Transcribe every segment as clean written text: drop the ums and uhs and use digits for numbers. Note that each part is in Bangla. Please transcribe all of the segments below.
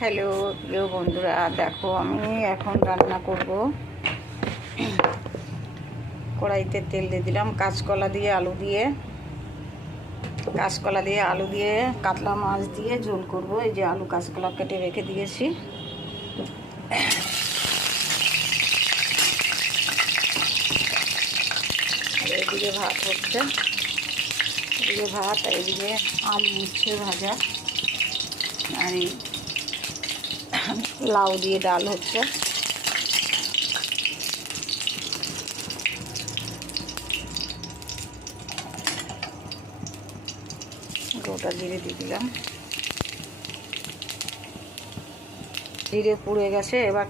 হ্যালো প্রিয় বন্ধুরা, দেখো আমি এখন রান্না করব। কড়াইতে তেল দিয়ে দিলাম, কাঁচকলা দিয়ে আলু দিয়ে কাতলা মাছ দিয়ে ঝোল করব। এই যে আলু কাঁচকলা কেটে রেখে দিয়েছি। এদিকে ভাত হচ্ছে, এদিকে ভাত, আর এদিকে আলু উচ্ছে ভাজা, আর এই লাউ দিয়ে ডাল হচ্ছে। গোটা জিরে দিয়ে দিলাম, জিরে পুড়ে গেছে। এবার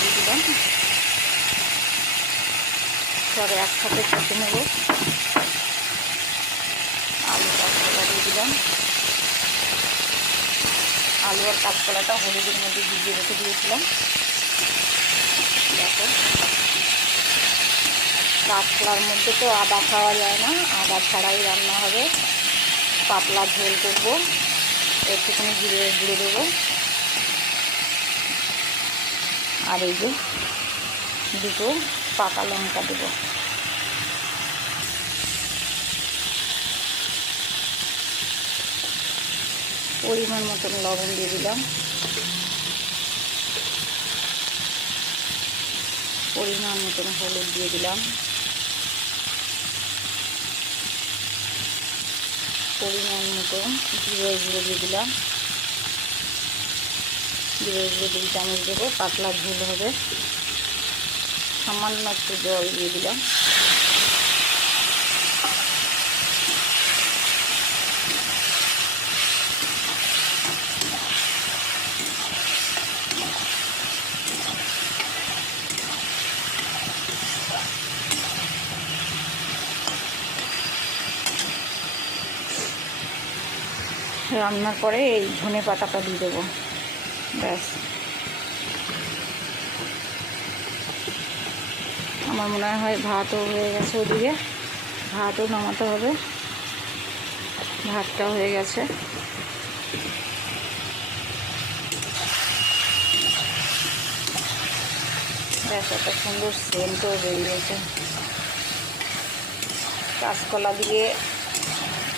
দিয়ে দিলাম, সব একসাথে কষে নেব। আলু কাঁচকলা দিয়ে দিলাম, আলু আর কাঁচকলাটা হলুদের মধ্যে ভিজিয়ে রেখে দিয়েছিলাম। দেখো, কাঁচকলার মধ্যে তো আদা খাওয়া যায় না, আদা ছাড়াই রান্না হবে। পাতলা ঝোল করবো, একটুখানি জিরে গুঁড়ো দেবো, আর এই যে দুটো পাকা লঙ্কা দেবো। পরিমাণ মতন লবণ দিয়ে দিলাম, পরিমাণ মতন হলুদ দিয়ে দিলাম, পরিমাণ মতন জিরে গুঁড়ো দিয়ে দিলাম। জিরে গুঁড়ো 2 চামচ দেবো, পাতলা ঝোল হবে। সামান্য একটু জল দিয়ে দিলাম। রান্নার পরে এই ধনে পাতাটা দিয়ে দেবো, ব্যাস। আমার মনে হয় ভাতও হয়ে গেছে, ওদিকে ভাতও নামাতে হবে। ভাতটা হয়ে গেছে। ব্যাস, একটা সুন্দর সেন্টও বেরিয়েছে। কাঁচকলা দিয়ে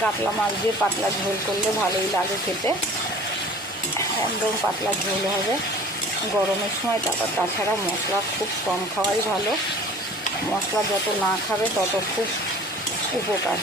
কাতলা মাছ দিয়ে পাতলা ঝোল করলে ভালোই লাগে খেতে, একদম পাতলা ঝোল হবে গরমের সময়। তাছাড়া মশলা খুব কম খাওয়াই ভালো, মশলা যত না খাবে তত খুব উপকার।